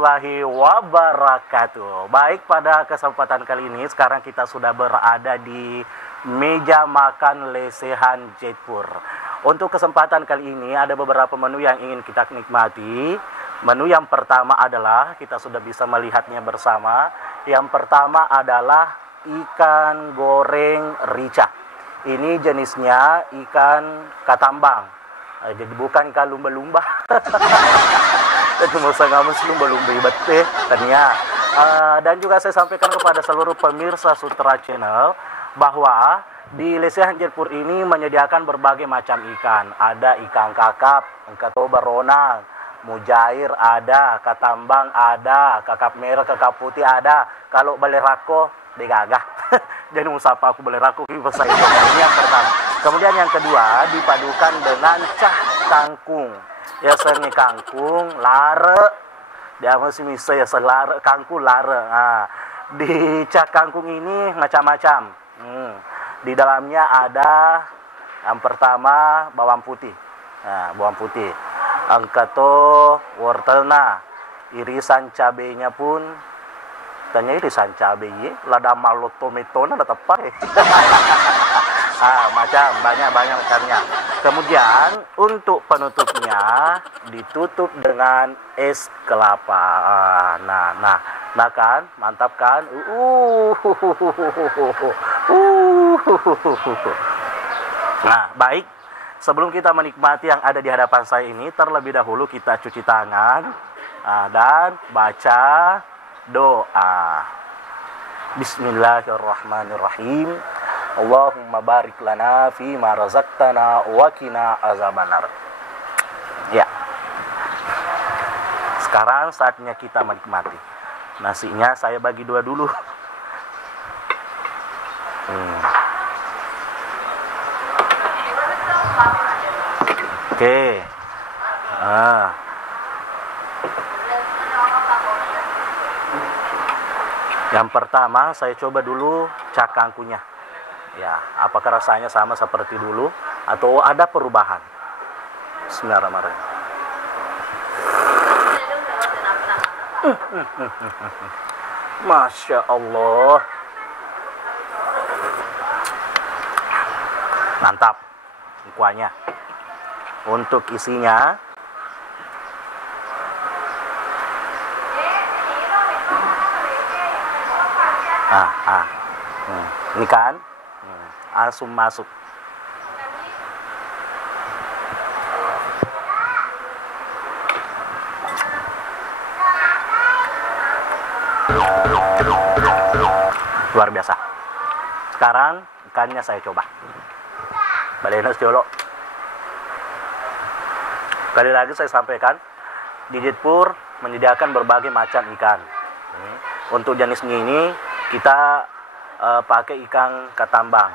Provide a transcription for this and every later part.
warahmatullahi wabarakatuh. Baik, pada kesempatan kali ini sekarang kita sudah berada di meja makan lesehan Jaipur. Untuk kesempatan kali ini ada beberapa menu yang ingin kita nikmati. Menu yang pertama adalah, kita sudah bisa melihatnya bersama. Yang pertama adalah ikan goreng rica. Ini jenisnya ikan katambang. Jadi bukan ikan lumba-lumba. Itu masa ngamus lumba-lumba ibat tanya. Dan juga saya sampaikan kepada seluruh pemirsa Sutra Channel bahwa di lesehan Jaipur ini menyediakan berbagai macam ikan. Ada ikan kakap, engkau baronang, mujair ada, katambang ada, kakap merah, kakap putih ada. Kalau balerako digagah. Jadi musapa aku balerako bahasa Indonesia. Ini yang pertama. Kemudian yang kedua dipadukan dengan cah kangkung. Ya sengi kangkung lare. Dia masih bisa ya selare kangkung lare. Nah, di cah kangkung ini macam-macam. Di dalamnya ada yang pertama bawang putih. Nah, bawang putih. Angkato wortelna. Irisan cabenya pun tanya irisan cabai lada malo tomato ada tepat. Macam banyak ikannya. Kemudian untuk penutupnya ditutup dengan es kelapa. Nah kan, mantap kan? Nah, baik. Sebelum kita menikmati yang ada di hadapan saya ini, terlebih dahulu kita cuci tangan dan baca doa. Bismillahirrahmanirrahim. Allahumma barik lana fi ma razaqtana wa qina azabannar. Ya. Sekarang saatnya kita menikmati. Nasinya saya bagi dua dulu. Oke. Yang pertama saya coba dulu cak kangkungnya. Ya, apakah rasanya sama seperti dulu atau ada perubahan? Bismillahirrahmanirrahim. Masya Allah. Mantap kuahnya. Untuk isinya ini kan langsung masuk. Luar biasa. Sekarang ikannya saya coba. Balenas jolo. Kali lagi saya sampaikan, di Jaipur menyediakan berbagai macam ikan. Untuk jenisnya ini kita pakai ikan katambang.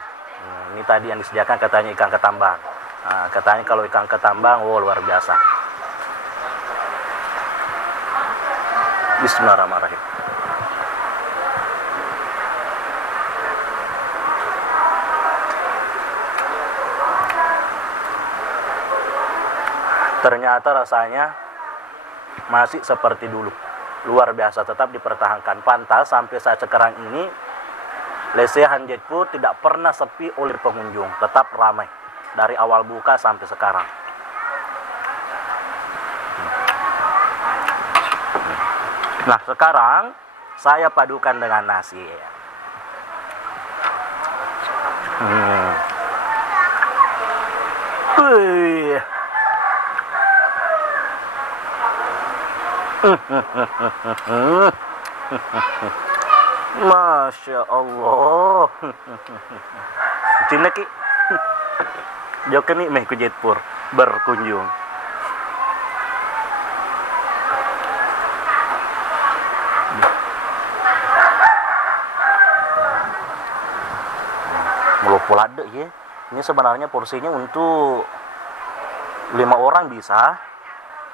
Ini tadi yang disediakan katanya ikan katambang. Katanya kalau ikan katambang, luar biasa. Bismillahirrahmanirrahim. Ternyata rasanya masih seperti dulu. Luar biasa, tetap dipertahankan. Pantas sampai saat sekarang ini lesehan Jaipur tidak pernah sepi oleh pengunjung, tetap ramai dari awal buka sampai sekarang. Nah, sekarang saya padukan dengan nasi. Masya Allah. Cina ki jokan nih meh ke Jaipur berkunjung. Melupul ada ya. Ini sebenarnya porsinya untuk 5 orang bisa.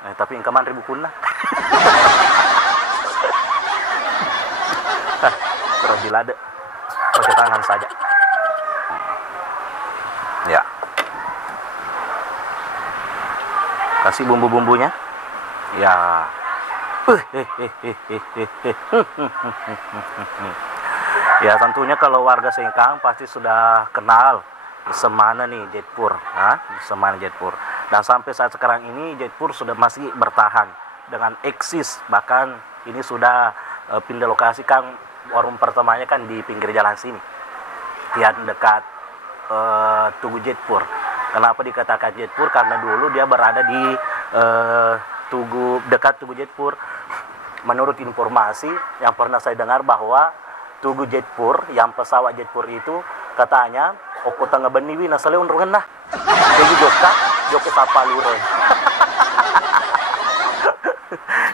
Tapi ingkaman 1000 kuna. Kurang dilade. Pakai tangan saja. Ya. Kasih bumbu-bumbunya. Ya. Ya tentunya kalau warga Sengkang pasti sudah kenal di Semana nih Jetpur, di Semana Jetpur. Dan sampai saat sekarang ini Jetpur sudah masih bertahan dengan eksis, bahkan ini sudah pindah lokasi. Kang, warung pertamanya kan di pinggir jalan sini, yang dekat Tugu Jetpur. Kenapa dikatakan Jetpur? Karena dulu dia berada di dekat Tugu Jetpur. Menurut informasi yang pernah saya dengar bahwa Tugu Jetpur, yang pesawat Jetpur itu katanya oko tengah beniwi nasale unrungan nah. Jadi Joko Sapalure.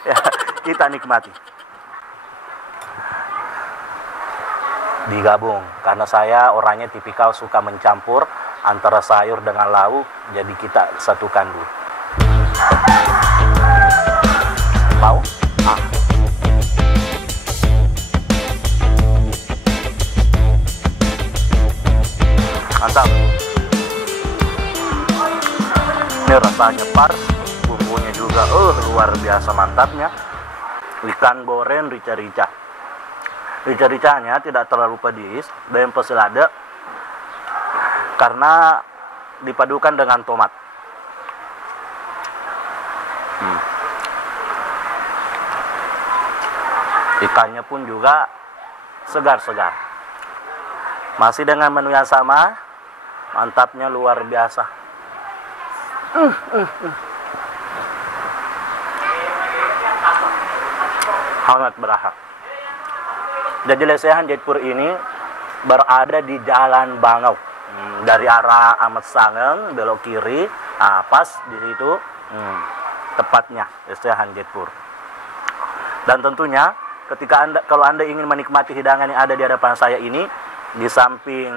Ya, kita nikmati. Digabung karena saya orangnya tipikal suka mencampur antara sayur dengan lauk, jadi kita satukan dulu. Mau? Mantap. Ini rasanya pas, bumbunya juga luar biasa mantapnya. Ikan goreng rica-rica. Rica-ricanya tidak terlalu pedis, dan peselada karena dipadukan dengan tomat. Ikannya pun juga segar-segar. Masih dengan menu yang sama, mantapnya luar biasa. Hangat berahak. Jadi lesehan Jetpur ini berada di Jalan Bangau. Dari arah Ahmad Sangeng belok kiri, pas di situ tepatnya lesehan Jetpur. Dan tentunya kalau anda ingin menikmati hidangan yang ada di hadapan saya ini, di samping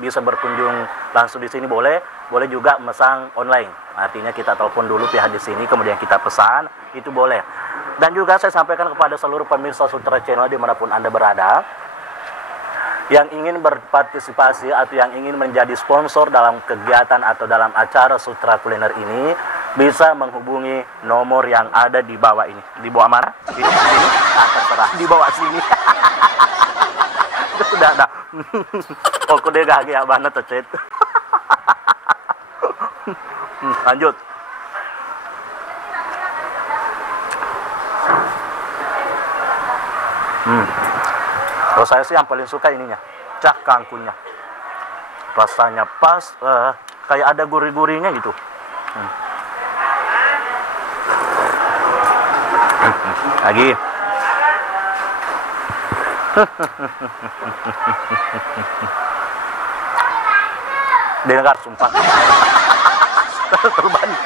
bisa berkunjung langsung di sini boleh juga mesan online. Artinya kita telepon dulu pihak di sini, kemudian kita pesan, itu boleh. Dan juga saya sampaikan kepada seluruh pemirsa Sutra Channel dimanapun anda berada, yang ingin berpartisipasi atau yang ingin menjadi sponsor dalam kegiatan atau dalam acara Sutra Kuliner ini, bisa menghubungi nomor yang ada di bawah ini. Di bawah mana? Di sini? Terserah. Di bawah sini. Itu sudah ada. Kok dia gak banget cecet. Lanjut. Kalau saya sih yang paling suka ininya, cak kangkunnya. Rasanya pas, kayak ada gurih-gurihnya gitu. Lagi. Dengar sumpah. Terbalik.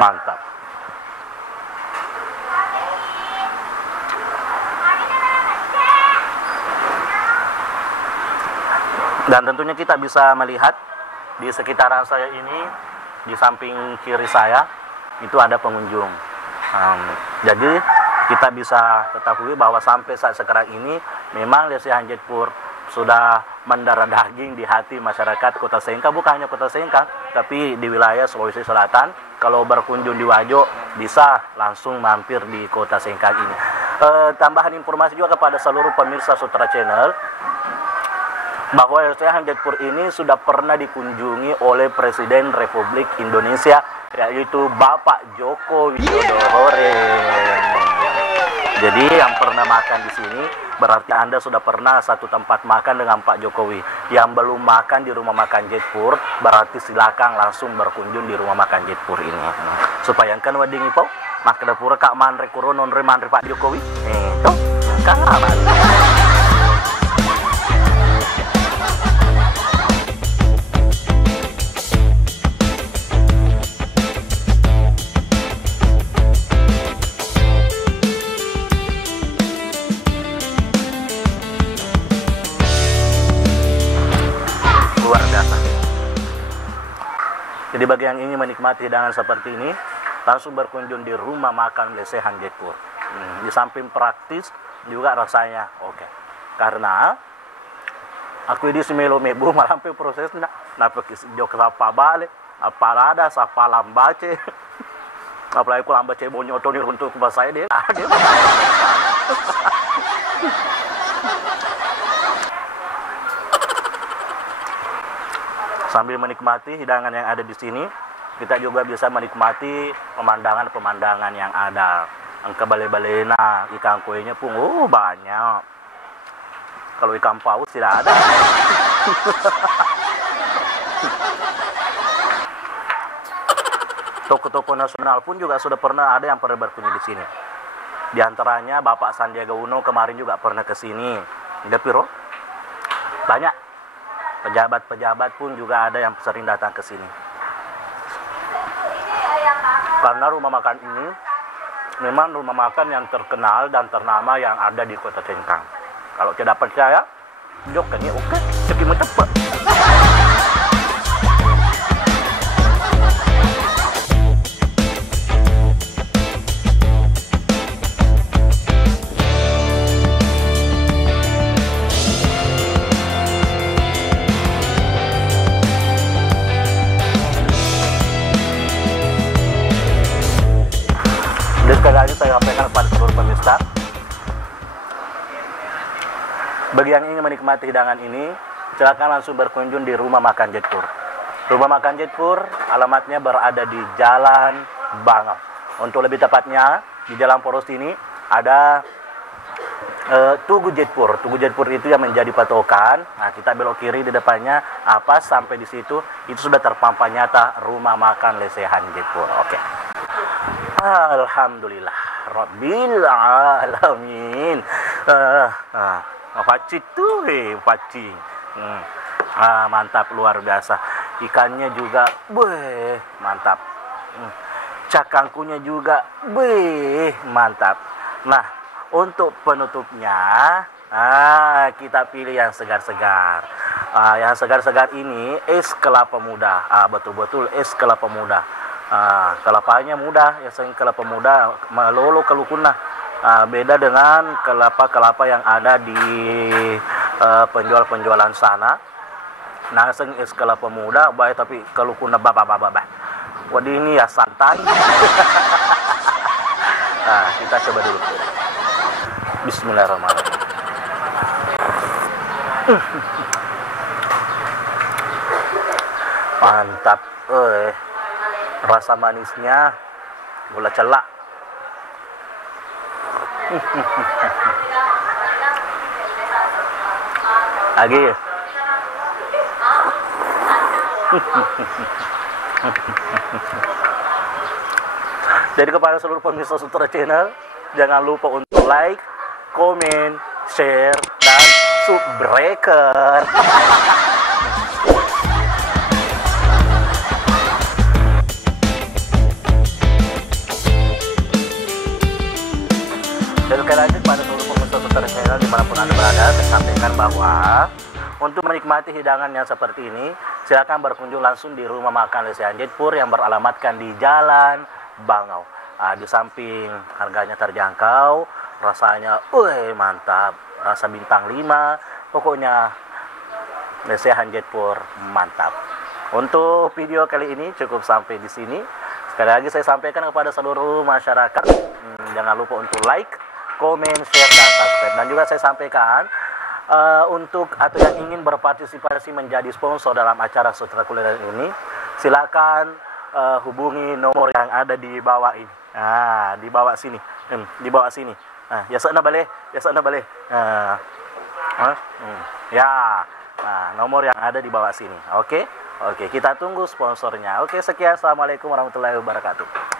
Mantap. Dan tentunya kita bisa melihat di sekitaran saya ini, di samping kiri saya itu ada pengunjung. Jadi kita bisa ketahui bahwa sampai saat sekarang ini memang lesehan Jetpur sudah mendarah daging di hati masyarakat Kota Sengkang. Bukan hanya Kota Sengkang, tapi di wilayah Sulawesi Selatan. Kalau berkunjung di Wajo bisa langsung mampir di Kota Sengkang ini. Tambahan informasi juga kepada seluruh pemirsa Sutra Channel, bahwa lesehan Jetpur ini sudah pernah dikunjungi oleh Presiden Republik Indonesia, yaitu Bapak Joko Widodo. Jadi yang pernah makan di sini berarti Anda sudah pernah satu tempat makan dengan Pak Jokowi. Yang belum makan di rumah makan Jetpur berarti silakan langsung berkunjung di rumah makan Jetpur ini. Supaya kan wading ipo mak dapur kak manre kuronon reman Pak Jokowi. Tuh, kang aman. Jadi bagi yang ingin menikmati hidangan seperti ini, langsung berkunjung di rumah makan Lesehan Jaipur. Di samping praktis juga rasanya oke. Karena aku di semelo mebu malampi prosesnya napakis jok apa balik apa ada sapa lambace apalagi ku lambace bonyoto ni runtuh ke saya dia sambil menikmati hidangan yang ada di sini, kita juga bisa menikmati pemandangan-pemandangan yang ada. Angka bale-balena, ikan kuenya pun banyak. Kalau ikan paus tidak ada. Toko-toko nasional pun juga sudah pernah ada yang pernah berkunjung di sini. Di antaranya Bapak Sandiaga Uno kemarin juga pernah ke sini. Piro? Banyak. Pejabat-pejabat pun juga ada yang sering datang ke sini. Karena rumah makan ini memang rumah makan yang terkenal dan ternama yang ada di Kota Cengkang. Kalau tidak percaya, jok kan ya oke, cepat mencepat. Dan sekali lagi saya sampaikan kepada seluruh pemirsa, bagi yang ingin menikmati hidangan ini, silakan langsung berkunjung di Rumah Makan Jaipur. Rumah Makan Jaipur alamatnya berada di Jalan Bangau. Untuk lebih tepatnya, di Jalan Poros ini ada Tugu Jaipur. Tugu Jaipur itu yang menjadi patokan. Nah, kita belok kiri di depannya, apa sampai di situ, itu sudah terpampang nyata Rumah Makan Lesehan Jaipur. Oke. Alhamdulillah Rabbil Alamin. Pacing tuh, pacing. Mantap, luar biasa. Ikannya juga, mantap. Cakangkunya juga, mantap. Nah, untuk penutupnya, kita pilih yang segar-segar. Yang segar-segar ini es kelapa muda. Betul-betul es kelapa muda. Kelapanya muda, ya sering kelapa muda melolo kelukuna. Beda dengan kelapa-kelapa yang ada di penjual-penjualan sana. Nah, sering es kelapa muda baik tapi kelukuna babak. Waduh, ini ya santai. Nah, kita coba dulu. Bismillahirrahmanirrahim. Mantap, rasa manisnya gula celak. Lagi. Jadi kepada seluruh pemirsa Sutra Channel, jangan lupa untuk like, komen, share, dan subbreaker. Dan sekali lagi pada seluruh pemirsa Sutra Channel dimanapun Anda berada, saya sampaikan bahwa untuk menikmati hidangan yang seperti ini, silakan berkunjung langsung di Rumah Makan Lesehan Jaipur yang beralamatkan di Jalan Bangau. Di samping harganya terjangkau, rasanya mantap, rasa bintang 5, pokoknya Lesehan Jaipur mantap. Untuk video kali ini cukup sampai di sini. Sekali lagi saya sampaikan kepada seluruh masyarakat, jangan lupa untuk like, komen, share, dan subscribe. Dan juga saya sampaikan untuk atau yang ingin berpartisipasi menjadi sponsor dalam acara Sutra Kuliner ini, silakan hubungi nomor yang ada di bawah ini. Di bawah sini. Di bawah sini. Ya sana boleh, ya. Nah, nomor yang ada di bawah sini. Oke, kita tunggu sponsornya. Oke, sekian. Assalamualaikum warahmatullahi wabarakatuh.